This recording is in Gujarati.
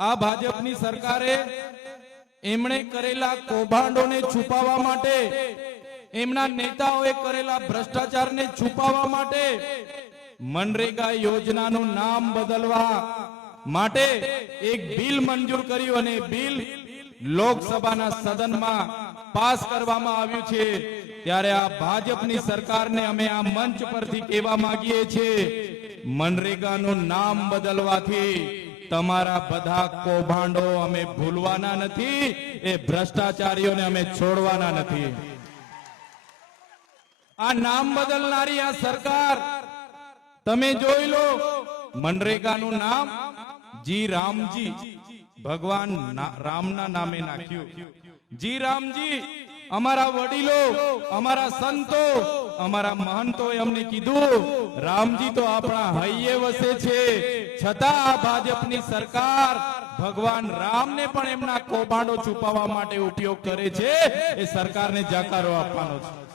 આ ભાજપની સરકારે એમણે કરેલા કૌભાંડોને છુપાવવા માટે, એમના નેતાઓએ કરેલા ભ્રષ્ટાચારને છુપાવવા માટે મનરેગા યોજનાનું નામ બદલવા માટે એક બિલ મંજૂર કર્યું અને બિલ લોકસભાના સદનમાં પાસ કરવામાં આવ્યું છે। ત્યારે આ ભાજપની સરકારને અમે આ મંચ પરથી કહેવા માંગીએ છીએ, મનરેગાનું નામ બદલવાથી તમારા બધા કૌભાંડો અમે ભૂલવાના નથી, એ ભ્રષ્ટાચારીઓને અમે છોડવાના નથી। આ નામ બદલનારી આ સરકાર તમે જોઈ લો, મનરેગાનું નામ જી રામજી, ભગવાન રામના નામે નાખ્યું। જી રામજી, અમારા વડીલો, અમારા સંતો, અમારા મહંતોએ અમને કીધું રામજી તો આપણા હૈયે વસે છે, છતાં આ ભાજપની સરકાર ભગવાન રામને પણ એમના કૌભાંડો છુપાવવા માટે ઉપયોગ કરે છે। એ સરકારને જાકારો આપવાનો છે।